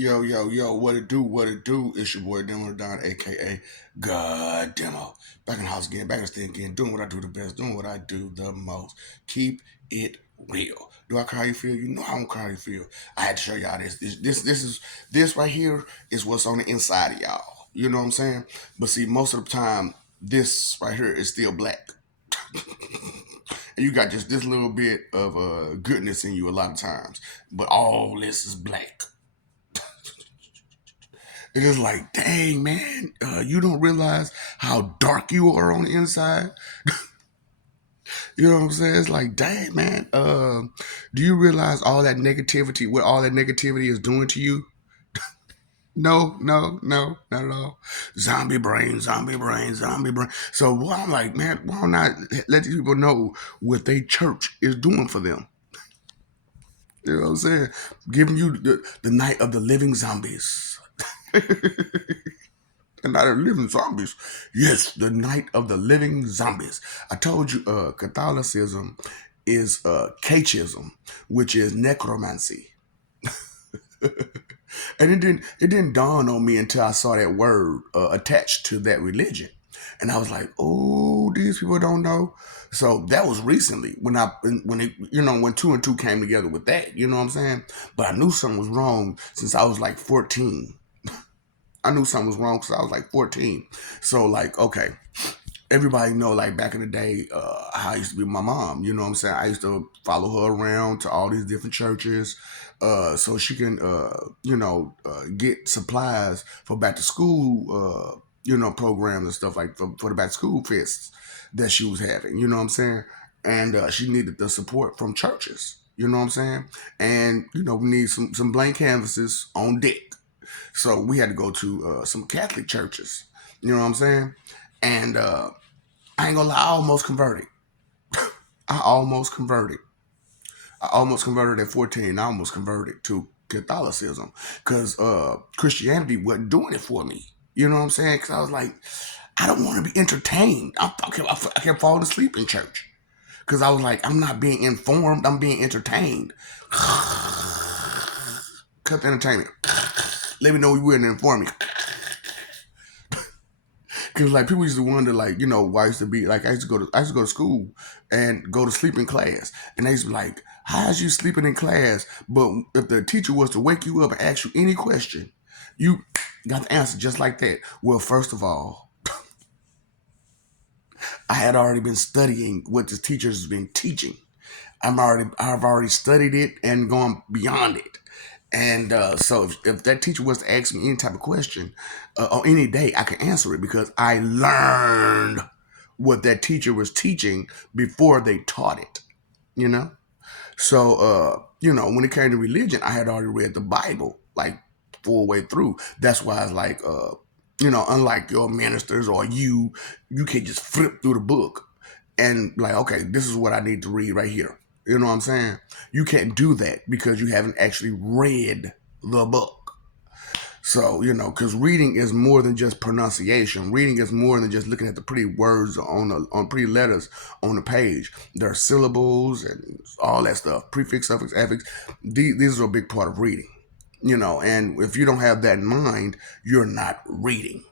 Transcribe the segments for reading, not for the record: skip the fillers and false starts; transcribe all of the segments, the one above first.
Yo, yo, yo, what it do, what it do? It's your boy Demo Don, aka God Demo. Back in the house again, back in the stand again, doing what I do the best, doing what I do the most. Keep it real. Do I care how you feel? You know I don't care how you feel. I had to show y'all this. This right here is what's on the inside of y'all. You know what I'm saying? But see, most of the time, this right here is still black. And you got just this little bit of goodness in you a lot of times. But all this is black. It is like, dang, man, you don't realize how dark you are on the inside. You know what I'm saying? It's like, dang, man, do you realize all that negativity, what all that negativity is doing to you? No, no, no, not at all. Zombie brain, zombie brain, zombie brain. So, well, I'm like, man, why not let these people know what they church is doing for them? You know what I'm saying? Giving you the night of the living zombies. The night of the living zombies. Yes, the night of the living zombies. I told you, Catholicism is Caechism, which is necromancy. And it didn't dawn on me until I saw that word attached to that religion, and I was like, oh, these people don't know. So that was recently when it, when two and two came together with that. You know what I'm saying? But I knew something was wrong since I was like 14. I knew something was wrong because I was like 14. So like, okay, everybody know like back in the day, how I used to be with my mom. You know what I'm saying? I used to follow her around to all these different churches, so she can, get supplies for back to school, programs and stuff like for the back to school fests that she was having. You know what I'm saying? And she needed the support from churches. You know what I'm saying? And we need some blank canvases on deck. So we had to go to some Catholic churches. You know what I'm saying? And I ain't gonna lie, I almost converted. I almost converted. I almost converted at 14. I almost converted to Catholicism because Christianity wasn't doing it for me. You know what I'm saying? Because I was like, I don't want to be entertained. I kept falling asleep in church because I was like, I'm not being informed. I'm being entertained. Cut the entertainment. Let me know you wouldn't inform me. Cause like people used to wonder, like, why I used to be like I used to go to school and go to sleep in class, and they used to be like, "How's you sleeping in class?" But if the teacher was to wake you up and ask you any question, you got the answer just like that. Well, first of all, I had already been studying what the teachers has been teaching. I've already studied it and gone beyond it. And so if that teacher was to ask me any type of question on any day, I could answer it because I learned what that teacher was teaching before they taught it, you know? So, when it came to religion, I had already read the Bible like full way through. That's why it's like, unlike your ministers or you can't just flip through the book and like, okay, this is what I need to read right here. You know what I'm saying? You can't do that because you haven't actually read the book. So, because reading is more than just pronunciation. Reading is more than just looking at the pretty words on pretty letters on the page. There are syllables and all that stuff, prefix, suffix, affix. These are a big part of reading. And if you don't have that in mind, you're not reading.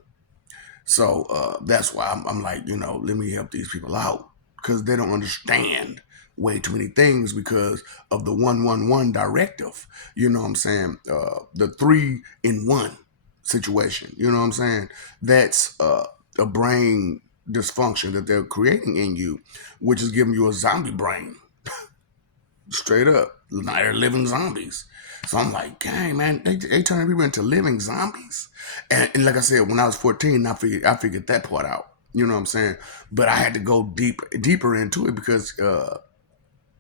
So that's why I'm like, let me help these people out because they don't understand way too many things because of the 111 directive. You know what I'm saying? The 3-in-1 situation. You know what I'm saying? That's a brain dysfunction that they're creating in you, which is giving you a zombie brain. Straight up. They're living zombies. So I'm like, dang, man, they turning people into living zombies. And like I said, when I was 14, I figured that part out. You know what I'm saying? But I had to go deeper into it because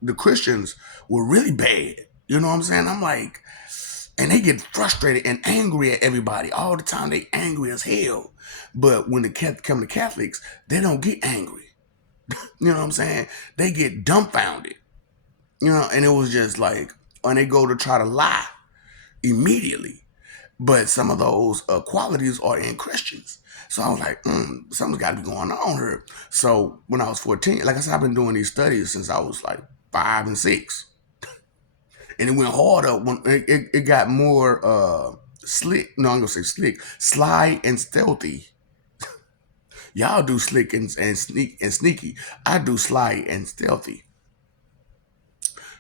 the Christians were really bad. You know what I'm saying? I'm like, and they get frustrated and angry at everybody all the time. They angry as hell. But when it come to Catholics, they don't get angry. You know what I'm saying? They get dumbfounded. And it was just like, and they go to try to lie immediately. But some of those qualities are in Christians. So I was like, something's got to be going on here. So when I was 14, like I said, I've been doing these studies since I was like 5 and 6. And it went harder when it got more slick. No, I'm gonna say slick, sly and stealthy. Y'all do slick and sneaky. I do sly and stealthy.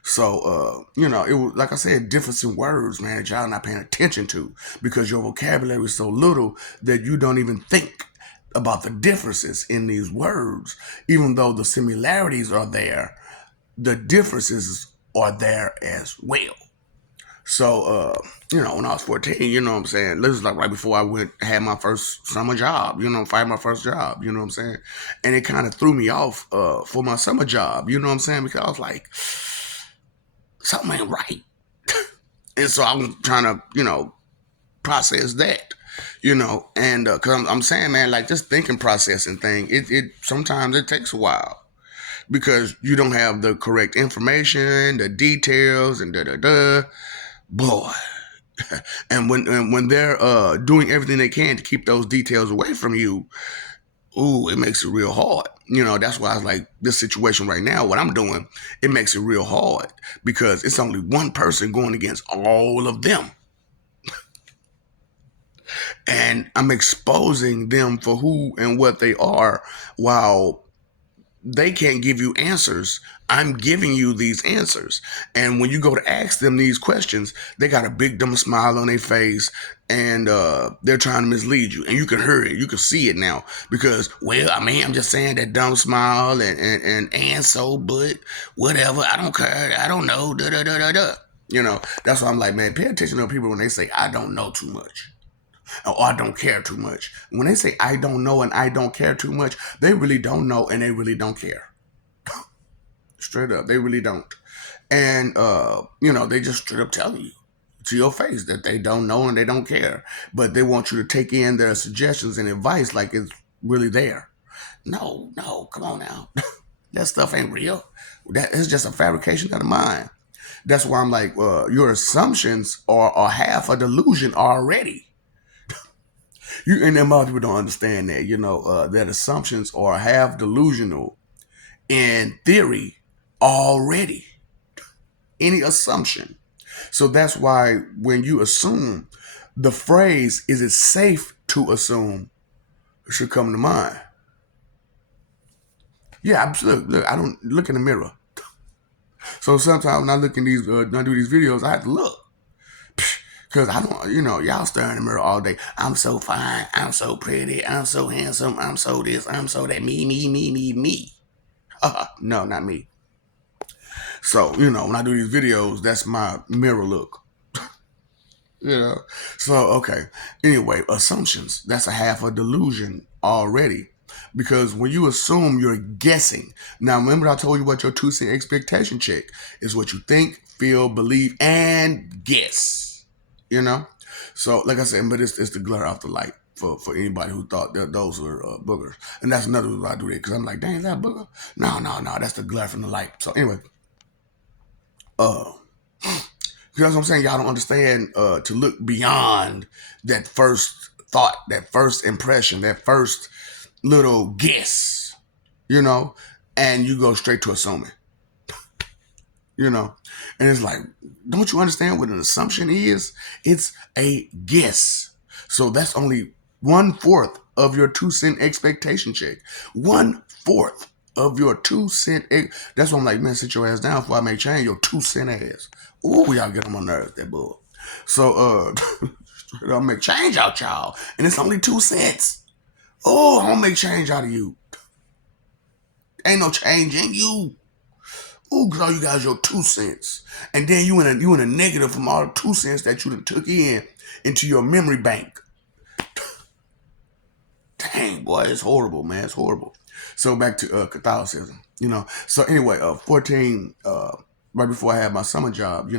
So, it was like I said, difference in words, man, that y'all not paying attention to because your vocabulary is so little that you don't even think about the differences in these words. Even though the similarities are there, the differences are there as well. So, when I was 14, you know what I'm saying? This is like right before had my first summer job, find my first job, you know what I'm saying? And it kind of threw me off for my summer job, you know what I'm saying? Because I was like, something ain't right. And so I was trying to, process that, and because I'm saying, man, like just thinking processing thing, it sometimes it takes a while because you don't have the correct information, the details, and da da da. Boy, and when they're doing everything they can to keep those details away from you, ooh, it makes it real hard. That's why I was like, this situation right now, what I'm doing, it makes it real hard because it's only one person going against all of them. And I'm exposing them for who and what they are while they can't give you answers. I'm giving you these answers. And when you go to ask them these questions, they got a big dumb smile on their face and they're trying to mislead you. And you can hear it. You can see it now. Because, well, I mean, I'm just saying that dumb smile and so, but whatever. I don't care. I don't know. Da da da da da. That's why I'm like, man, pay attention to people when they say, I don't know too much. Or I don't care too much. When they say I don't know and I don't care too much, they really don't know and they really don't care. Straight up, they really don't. And they just straight up tell you to your face that they don't know and they don't care. But they want you to take in their suggestions and advice like it's really there. No, come on now. That stuff ain't real. That is just a fabrication of the mind. That's why I'm like, your assumptions are half a delusion already. And then most people don't understand that, that assumptions are half delusional in theory already. Any assumption. So that's why when you assume, the phrase, is it safe to assume, should come to mind. Yeah, absolutely. Look, I don't look in the mirror. So sometimes when I look in when I do these videos, I have to look. Because I don't, y'all stare in the mirror all day. I'm so fine. I'm so pretty. I'm so handsome. I'm so this. I'm so that. Me, me, me, me, me. No, not me. So, when I do these videos, that's my mirror look. So, okay. Anyway, assumptions. That's a half a delusion already. Because when you assume, you're guessing. Now, remember I told you what your 2-cent expectation check is: what you think, feel, believe, and guess. So like I said, but it's the glare off the light for anybody who thought that those were boogers. And that's another reason why I do that, because I'm like, dang, is that a booger? No, that's the glare from the light. So anyway, because I'm saying, y'all don't understand to look beyond that first thought, that first impression, that first little guess, and you go straight to assuming. And it's like, don't you understand what an assumption is? It's a guess. So that's only 1/4 of your 2-cent expectation check. 1/4 of your 2-cent. That's why I'm like, man, sit your ass down before I make change your 2-cent ass. Ooh, y'all get on my nerves, that bull. So, I'll make change out y'all. And it's only 2 cents. Oh, I'm gonna make change out of you. Ain't no change in you. Ooh, cause all you guys your 2 cents. And then you in a negative from all the 2 cents that you done took into your memory bank. Dang, boy, it's horrible, man. It's horrible. So back to Catholicism, So anyway, 14, right before I had my summer job,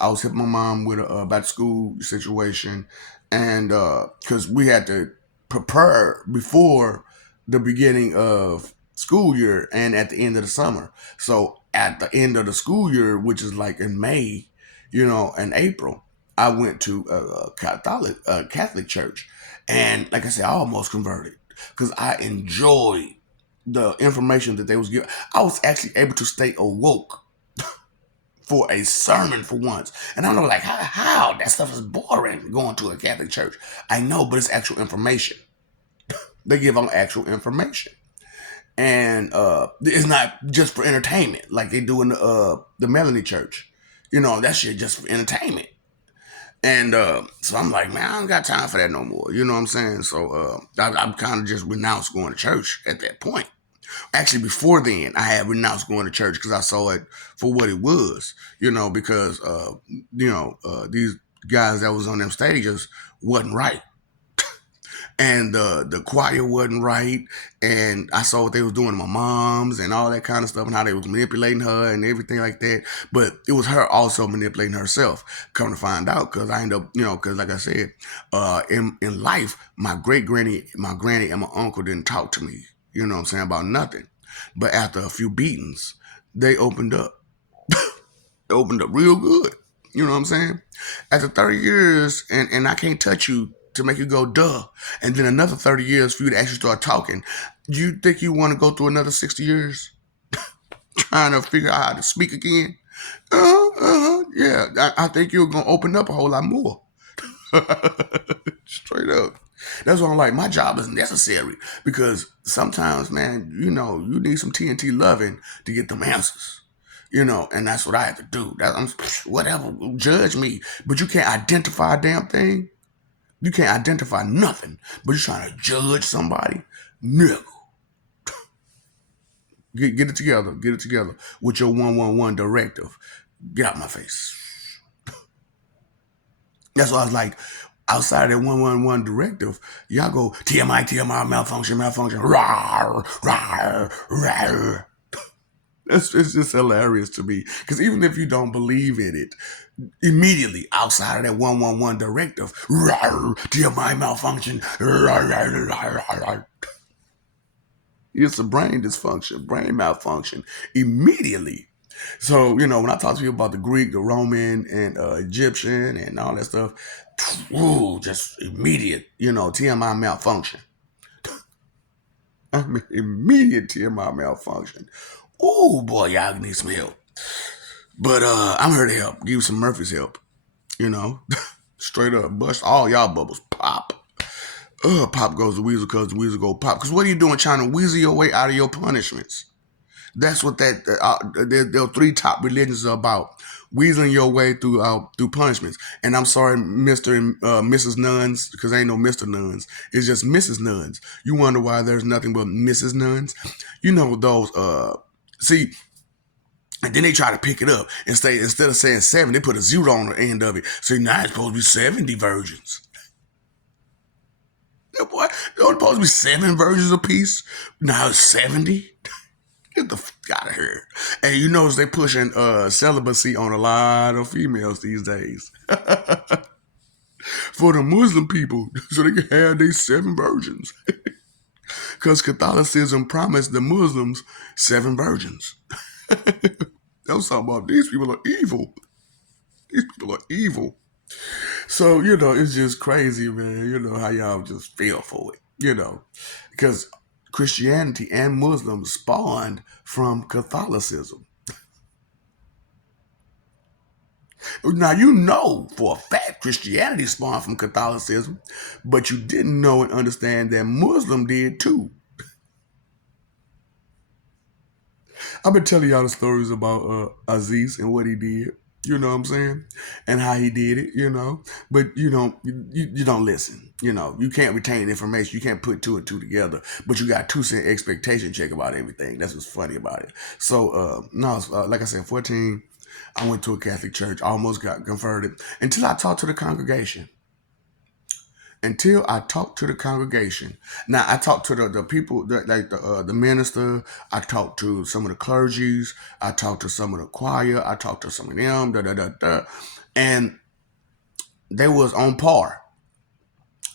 I was helping my mom with a back to school situation, and because we had to prepare before the beginning of school year and at the end of the summer. So at the end of the school year, which is like in May, and April, I went to a Catholic church, and like I said, I almost converted because I enjoyed the information that they was giving. I was actually able to stay awoke for a sermon for once. And I'm like, how? That stuff is boring going to a Catholic church. I know, but it's actual information. They give on actual information. And it's not just for entertainment like they do in the Melanie Church. That shit just for entertainment. And so I'm like, man, I don't got time for that no more. You know what I'm saying? So I'm kind of just renounced going to church at that point. Actually, before then, I had renounced going to church because I saw it for what it was. Because these guys that was on them stages wasn't right. And the choir wasn't right, and I saw what they was doing to my moms and all that kind of stuff, and how they was manipulating her and everything like that. But it was her also manipulating herself. Come to find out, because I end up, because like I said, in life, my granny, and my uncle didn't talk to me. You know what I'm saying, about nothing. But after a few beatings, they opened up. They opened up real good. You know what I'm saying? After 30 years, and I can't touch you to make you go duh, and then another 30 years for you to actually start talking. You think you want to go through another 60 years trying to figure out how to speak again? Yeah, I think you're going to open up a whole lot more. Straight up. That's why I'm like, my job is necessary, because sometimes, man, you need some TNT loving to get them answers. And that's what I have to do. Whatever, judge me, but you can't identify a damn thing. You can't identify nothing, but you're trying to judge somebody? Nigga. Get it together. Get it together with your 111 directive. Get out my face. That's why I was like, outside of that 111 directive, y'all go TMI, malfunction, rawr, rawr, rawr. It's just hilarious to me. Because even if you don't believe in it, immediately outside of that 111 directive, TMI malfunction, it's a brain dysfunction, brain malfunction immediately. So, when I talk to you about the Greek, the Roman, and Egyptian, and all that stuff, just immediate, TMI malfunction. I mean, immediate TMI malfunction. Oh boy, y'all need some help. But I'm here to help. Give you some Murphy's help. Straight up, bust all y'all bubbles. Pop. Pop goes the weasel, cause the weasel go pop. Because what are you doing trying to weasel your way out of your punishments? That's what there are three top religions are about. Weaseling your way through punishments. And I'm sorry, Mr. and Mrs. Nuns, because ain't no Mr. Nuns. It's just Mrs. Nuns. You wonder why there's nothing but Mrs. Nuns? Those, see, and then they try to pick it up. Instead of saying 7, they put a 0 on the end of it. So now it's supposed to be 70 virgins. Yeah, boy, there was supposed to be 7 virgins apiece. Now it's 70. Get the fuck out of here. And you notice they pushing celibacy on a lot of females these days. For the Muslim people, so they can have their 7 virgins. Because Catholicism promised the Muslims 7 virgins. That was talking about these people are evil. These people are evil. So, it's just crazy, man. How y'all just feel for it, because Christianity and Muslims spawned from Catholicism. Now, for a fact Christianity spawned from Catholicism, but you didn't know and understand that Muslim did too. I've been telling y'all the stories about Aziz and what he did. You know what I'm saying? And how he did it, But you don't listen. You can't retain information. You can't put 2 and 2 together. But you got 2-cent expectation check about everything. That's what's funny about it. So like I said, 14, I went to a Catholic church, almost got converted until I talked to the congregation. Now I talked to the people, the minister. I talked to some of the clergies. I talked to some of the choir. I talked to some of them. And they was on par,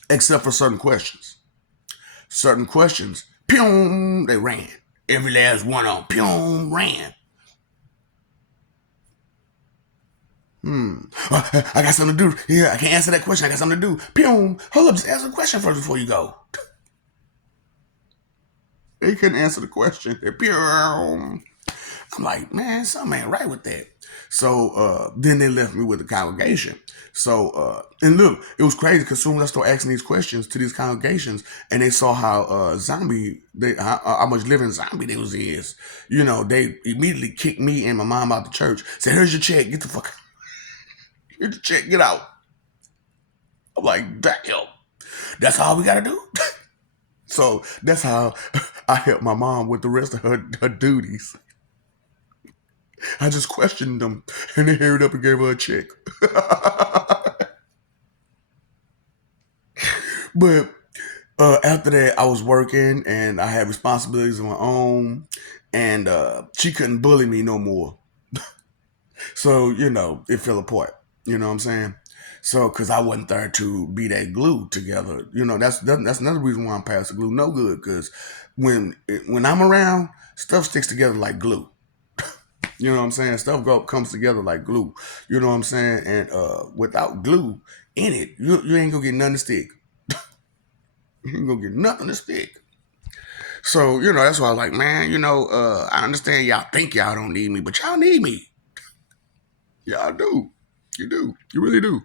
except for certain questions. Certain questions, pew, they ran. Every last one of them, pew, ran. I got something to do. Yeah, I can't answer that question. I got something to do. Pew, hold up, just answer the question first before you go. They couldn't answer the question. Pew. I'm like, man, something ain't right with that. So then they left me with the congregation. So and look, it was crazy because soon as I started asking these questions to these congregations, and they saw how zombie they how much living zombie they was is, they immediately kicked me and my mom out the church. Said, "Here's your check. Get the fuck. Here's your check. Get out." I'm like, "Damn, that's all we gotta do." So that's how I helped my mom with the rest of her duties. I just questioned them, and they hurried up and gave her a check. But after that, I was working and I had responsibilities of my own, and she couldn't bully me no more. So it fell apart. You know what I'm saying? So because I wasn't there to be that glue together. That's another reason why I'm past the glue no good. Because when I'm around, stuff sticks together like glue. You know what I'm saying? Comes together like glue. You know what I'm saying? And without glue in it, you ain't gonna get nothing to stick. You ain't gonna get nothing to stick. So, that's why I was like, man, I understand y'all think y'all don't need me, but y'all need me. Y'all do. You do. You really do.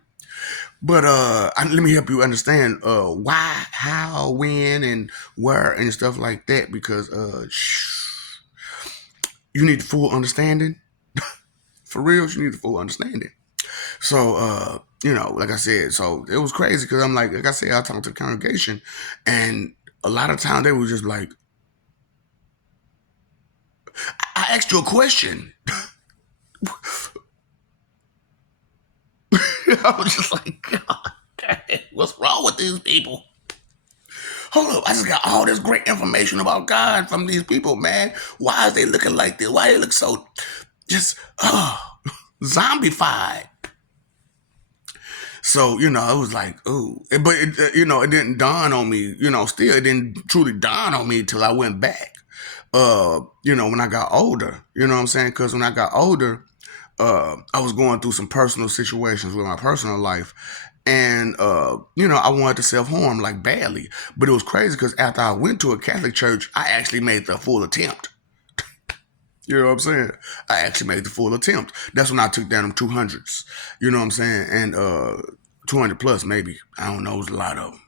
But let me help you understand why, how, when, and where, and stuff like that, because you need the full understanding. For real, you need the full understanding. So, like I said, so it was crazy because I'm like I said, I talked to the congregation, and a lot of times they were just like, I asked you a question. I was just like, God damn, what's wrong with these people? Hold up, I just got all this great information about God from these people, man. Why is they looking like this? Why they look so just zombified? So, it was like, ooh. But, it didn't dawn on me, still, it didn't truly dawn on me till I went back, when I got older, you know what I'm saying? Because when I got older, I was going through some personal situations with my personal life. And, I wanted to self harm like badly. But it was crazy because after I went to a Catholic church, I actually made the full attempt. You know what I'm saying? I actually made the full attempt. That's when I took down them 200s. You know what I'm saying? And 200 plus, maybe. I don't know. It was a lot of them.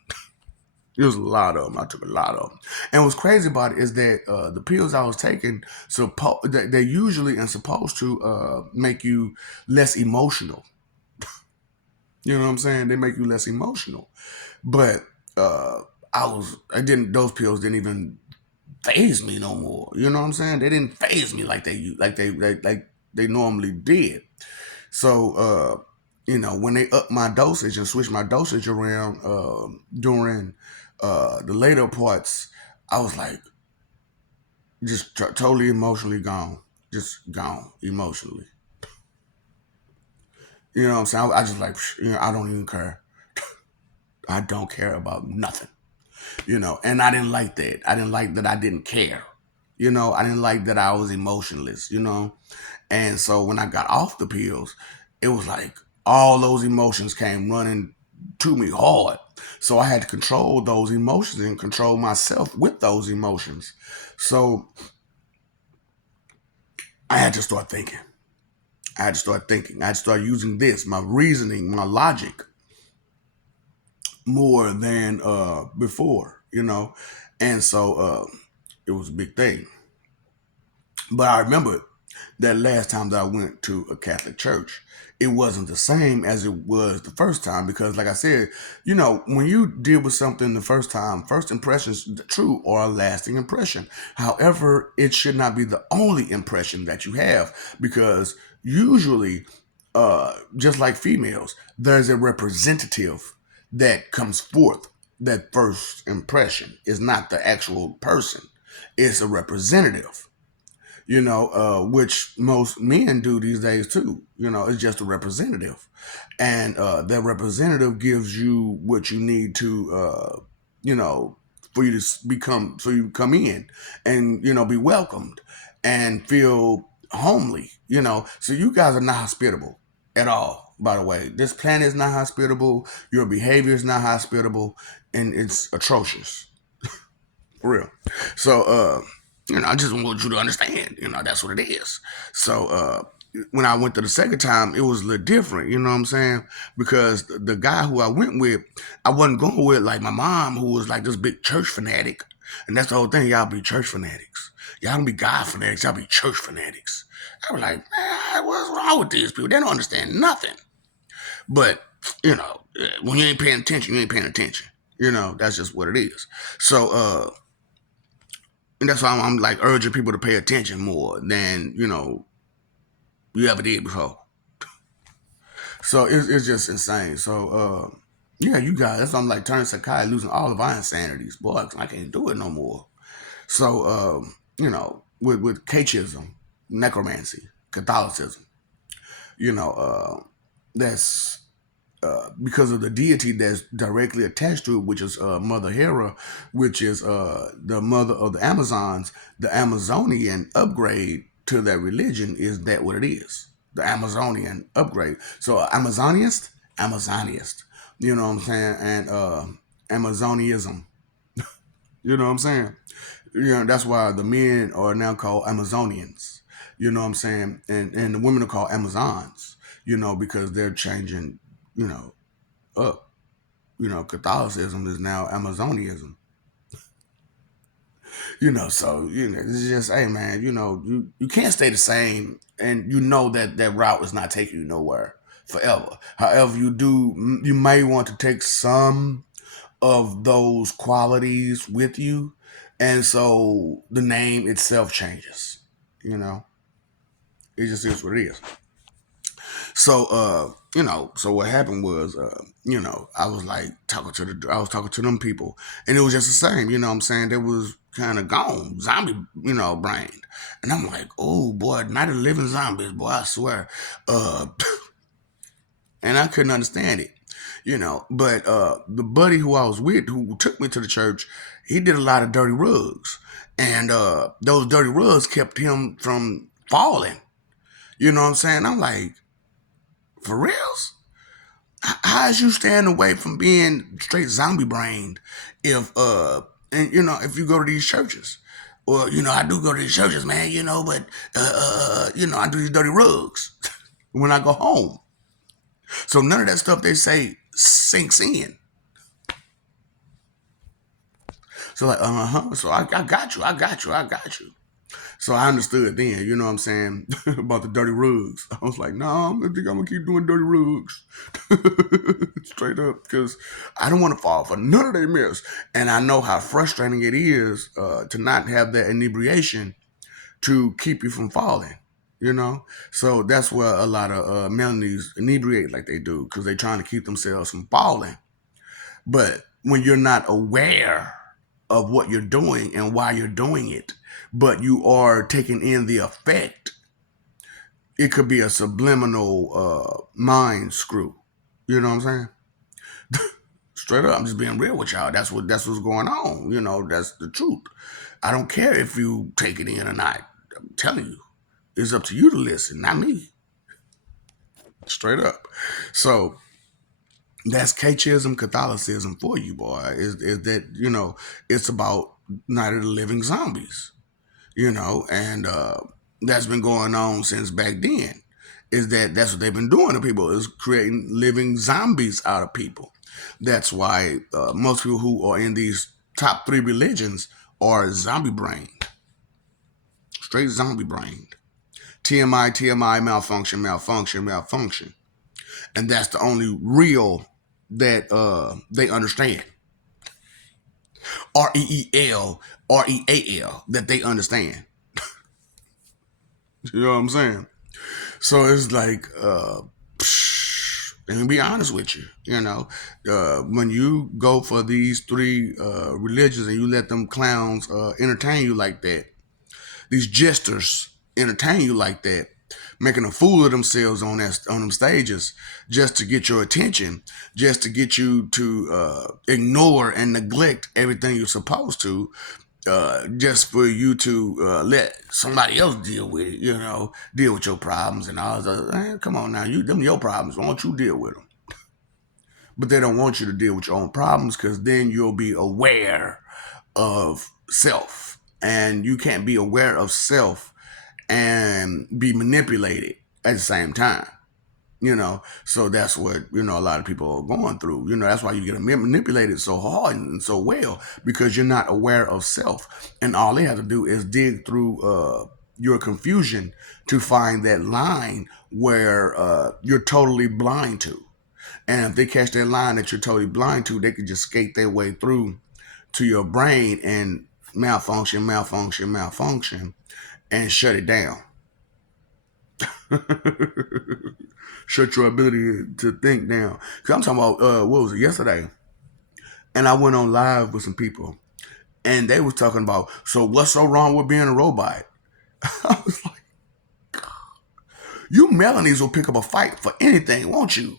It was a lot of them. I took a lot of them. And what's crazy about it is that the pills I was taking, they usually are supposed to make you less emotional. You know what I'm saying? They make you less emotional. But uh, I didn't, those pills didn't even phase me no more. You know what I'm saying? They didn't phase me like they normally did. So when they upped my dosage and switched my dosage around during the later parts, I was like just totally emotionally gone, just gone emotionally. You know what I'm saying? I just like I don't even care. I don't care about nothing. And I didn't like that. I didn't like that I didn't care. I didn't like that I was emotionless. And so when I got off the pills, it was like all those emotions came running to me hard. So I had to control those emotions and control myself with those emotions. So I had to start thinking. I had to start thinking. I had to start using this, my reasoning, my logic, more than before. And so it was a big thing. But I remember that last time that I went to a Catholic church, it wasn't the same as it was the first time because, like I said, when you deal with something the first time, first impressions, true, or a lasting impression. However, it should not be the only impression that you have because usually, just like females, there's a representative that comes forth. That first impression is not the actual person; it's a representative, which most men do these days too. It's just a representative. And that representative gives you what you need to, for you to become, so you come in and, be welcomed and feel homely, So you guys are not hospitable at all, by the way. This planet is not hospitable. Your behavior is not hospitable. And it's atrocious. For real. So, I just want you to understand, that's what it is. So, when I went to the second time, it was a little different. You know what I'm saying? Because the guy who I went with, I wasn't going with like my mom, who was like this big church fanatic, and that's the whole thing. Y'all be church fanatics. Y'all don't be God fanatics. Y'all be church fanatics. I was like, man, what's wrong with these people? They don't understand nothing. But when you ain't paying attention, you ain't paying attention. That's just what it is. So, and that's why I'm like urging people to pay attention more than you ever did before. So it's just insane. So yeah, you guys, that's why I'm like turning Sakai, losing all of our insanities. Boy, I can't do it no more. So with Cateism, necromancy, Catholicism, that's because of the deity that's directly attached to it, which is Mother Hera, which is the mother of the Amazons. The Amazonian upgrade to that religion is that what it is. The Amazonian upgrade. So Amazoniast, you know what I'm saying, and Amazonism, you know what I'm saying. That's why the men are now called Amazonians. You know what I'm saying, and the women are called Amazons. Because they're changing, up. Catholicism is now Amazonism. So it's just, hey man, you can't stay the same, and that route is not taking you nowhere forever. However, you may want to take some of those qualities with you, and so the name itself changes. It just is what it is. So so what happened was I was talking to them people, and it was just the same, what I'm saying. They was kind of gone, zombie, brain. And I'm like, oh boy, Night of the Living Zombies, boy, I swear. Uh and I couldn't understand it. But the buddy who I was with, who took me to the church, he did a lot of dirty rugs. And those dirty rugs kept him from falling. You know what I'm saying? I'm like, for reals? How is you staying away from being straight zombie brained if if you go to these churches? Well, I do go to these churches, man, but I do these dirty rugs when I go home. So none of that stuff they say sinks in. So like, so I got you, I got you, I got you. So I understood then, you know what I'm saying, about the dirty rugs. I was like, no, I think I'm gonna keep doing dirty rugs. Straight up, because I don't want to fall for none of their mess. And I know how frustrating it is to not have that inebriation to keep you from falling. So that's where a lot of melanies inebriate like they do, because they're trying to keep themselves from falling. But when you're not aware of what you're doing and why you're doing it, but you are taking in the effect, it could be a subliminal mind screw. You know what I'm saying? Straight up, I'm just being real with y'all. That's what's going on. That's the truth. I don't care if you take it in or not. I'm telling you, it's up to you to listen, not me. Straight up. So that's Cateism, Catholicism for you, boy. Is that it's about Night of the Living Zombies. And that's been going on since back then. That's what they've been doing to people, is creating living zombies out of people. That's why most people who are in these top 3 religions are zombie brained, straight zombie brained. TMI, TMI, malfunction, malfunction, malfunction. And that's the only real that they understand. REEL, REAL, that they understand. You know what I'm saying? So it's like, let me be honest with you. When you go for these 3 religions and you let them clowns entertain you like that, these jesters entertain you like that, making a fool of themselves on them stages, just to get your attention, just to get you to ignore and neglect everything you're supposed to, just for you to let somebody else deal with it, deal with your problems and all that. Come on now, them your problems. Why don't you deal with them? But they don't want you to deal with your own problems, because then you'll be aware of self. And you can't be aware of self and be manipulated at the same time. So that's what a lot of people are going through. That's why you get manipulated so hard and so well, because you're not aware of self, and all they have to do is dig through your confusion to find that line where you're totally blind to. And if they catch that line that you're totally blind to, they can just skate their way through to your brain and malfunction, and shut it down. Shut your ability to think down. Because I'm talking about, what was it, yesterday? And I went on live with some people, and they was talking about, so what's so wrong with being a robot? I was like, you Melanies will pick up a fight for anything, won't you?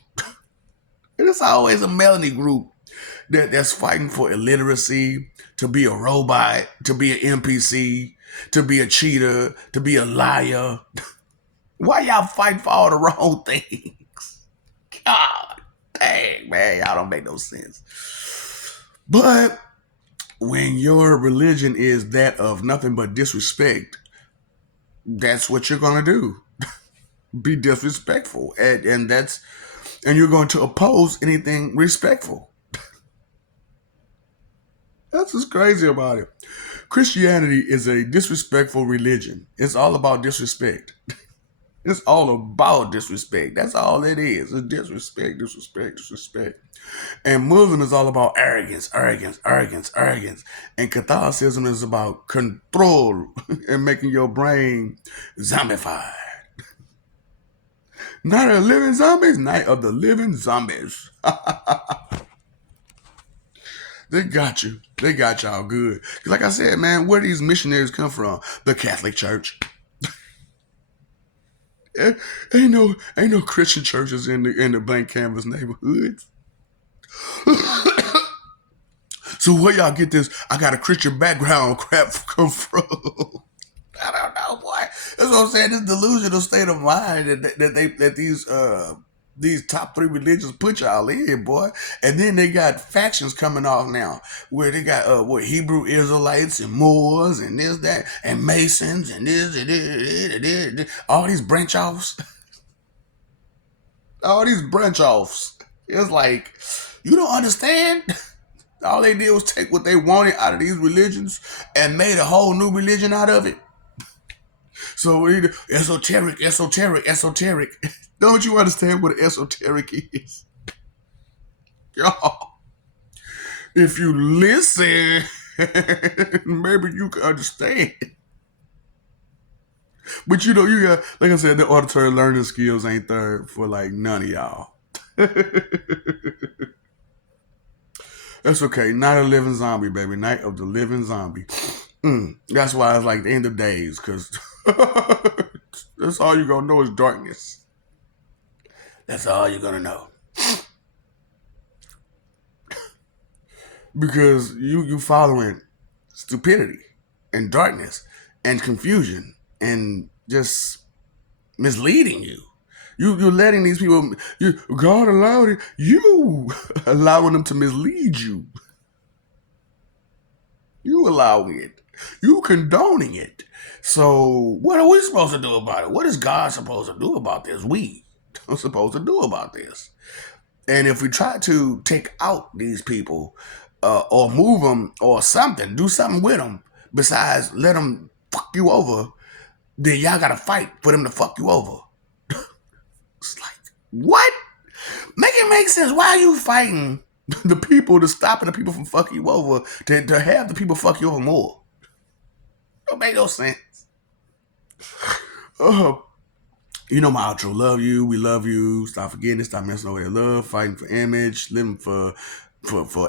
And it's always a Melanie group that's fighting for illiteracy, to be a robot, to be an NPC, to be a cheater, to be a liar. Why y'all fighting for all the wrong things? God dang, man, y'all don't make no sense. But when your religion is that of nothing but disrespect, that's what you're gonna do. Be disrespectful, and you're going to oppose anything respectful. That's what's crazy about it. Christianity is a disrespectful religion. It's all about disrespect. It's all about disrespect. That's all it is. It's disrespect, disrespect, disrespect. And Muslim is all about arrogance, arrogance, arrogance, arrogance. And Catholicism is about control and making your brain zombified. Night of the Living Zombies? Night of the Living Zombies. They got you. They got y'all good. Like I said, man, where do these missionaries come from? The Catholic Church. Ain't no Christian churches in the blank canvas neighborhoods. So where y'all get this I got a Christian background crap come from? I don't know, boy. That's what I'm saying. This delusional state of mind that these top 3 religions put y'all in, boy. And then they got factions coming off now, where they got Hebrew Israelites and Moors and this, that, and Masons and this and this. All these branch offs. All these branch offs. It's like, you don't understand? All they did was take what they wanted out of these religions and made a whole new religion out of it. So esoteric. Don't you understand what esoteric is? Y'all, if you listen, maybe you can understand. But you got, like I said, the auditory learning skills ain't there for like none of y'all. That's okay. Night of the Living Zombie, baby. Night of the Living Zombie. That's why it's like the end of days, because that's all you're going to know is darkness. That's all you're going to know. Because you following stupidity and darkness and confusion and just misleading you. You're letting these people, God allowed it, you allowing them to mislead you. You allowing it. You condoning it. So what are we supposed to do about it? What is God supposed to do about this? We are supposed to do about this. And if we try to take out these people or move them or something, do something with them besides let them fuck you over, then y'all got to fight for them to fuck you over. It's like, what? Make it make sense. Why are you fighting the people to stopping the people from fucking you over to have the people fuck you over more? Don't make no sense. You know my outro. Love you. We love you. Stop forgetting it. Stop messing over their love. Fighting for image. Living for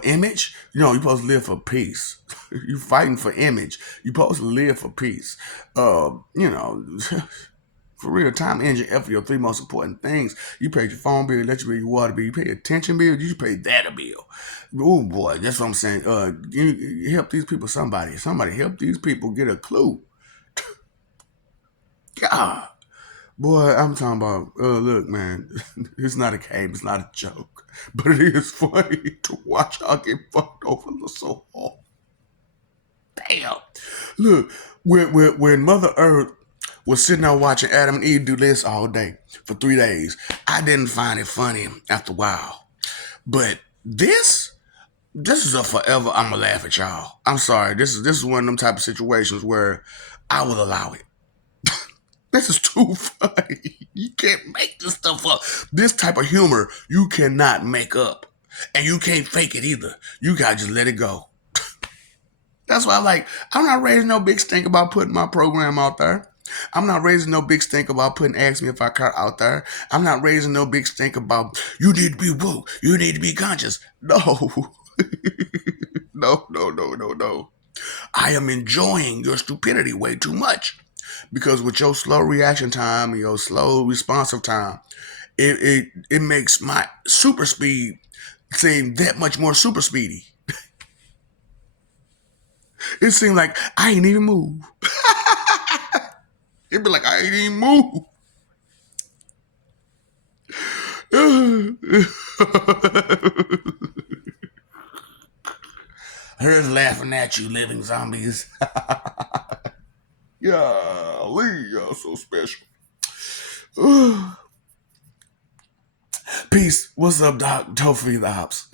image. You're supposed to live for peace. You fighting for image. You're supposed to live for peace. For real, time, energy, effort, your 3 most important things. You paid your phone bill, electric bill, your water bill, you pay attention bill, you pay that a bill. Oh boy, that's what I'm saying. You help these people, somebody help these people get a clue. God. Boy, I'm talking about, look, man, it's not a game, it's not a joke, but it is funny to watch y'all get fucked over so hard. Damn. Look, when Mother Earth Was sitting there watching Adam and Eve do this all day for 3 days. I didn't find it funny after a while. But this is a forever I'ma laugh at y'all. I'm sorry. This is one of them type of situations where I will allow it. This is too funny. You can't make this stuff up. This type of humor you cannot make up. And you can't fake it either. You gotta just let it go. That's why I'm not raising no big stink about putting my program out there. I'm not raising no big stink about putting Ask Me If I Car out there. I'm not raising no big stink about you need to be woke. You need to be conscious. No. No. I am enjoying your stupidity way too much. Because with your slow reaction time and your slow responsive time, it makes my super speed seem that much more super speedy. It seemed like I ain't even move. It'd be like I ain't even move. Here's laughing at you, living zombies. Golly, y'all so special. Peace. What's up, Doc? Topher the Ops.